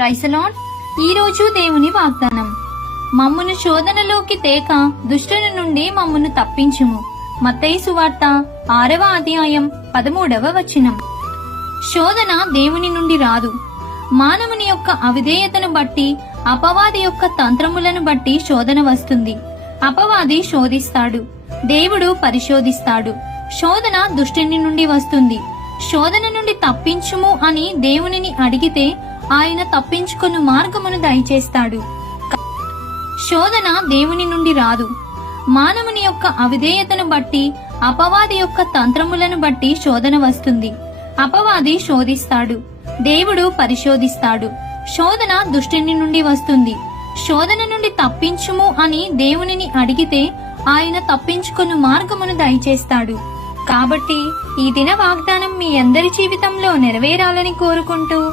ప్రైసలాడ్ ఈ రోజు దేవుని వాగ్దానం. మమ్మును శోధనలోకి తేక దుష్టుని నుండి మమ్మను తప్పించుము. మత్తయి సువార్త ఆరవ అధ్యాయం పదమూడవ వచనం. శోధన దేవుని నుండి రాదు. మానవుని యొక్క అవిధేయతను బట్టి అపవాది యొక్క తంత్రములను బట్టి శోధన వస్తుంది. అపవాది శోధిస్తాడు. దేవుడు పరిశోధిస్తాడు. శోధన దుష్టుని నుండి వస్తుంది. శోధన నుండి తప్పించుము అని దేవునిని అడిగితే ఆయన తప్పించుకుని మార్గమును దయచేస్తాడు. శోధన దేవుని నుండి రాదు. మానవుని యొక్క అవిధేయతను బట్టి అపవాది యొక్క తంత్రములను బట్టి శోధన వస్తుంది. అపవాది శోధిస్తాడు. దేవుడు పరిశోధిస్తాడు. శోధన దుష్టిని నుండి వస్తుంది. శోధన నుండి తప్పించుము అని దేవునిని అడిగితే ఆయన తప్పించుకుని మార్గమును దయచేస్తాడు. కాబట్టి ఈ దిన వాగ్దానం మీ అందరి జీవితంలో నెరవేరాలని కోరుకుంటూ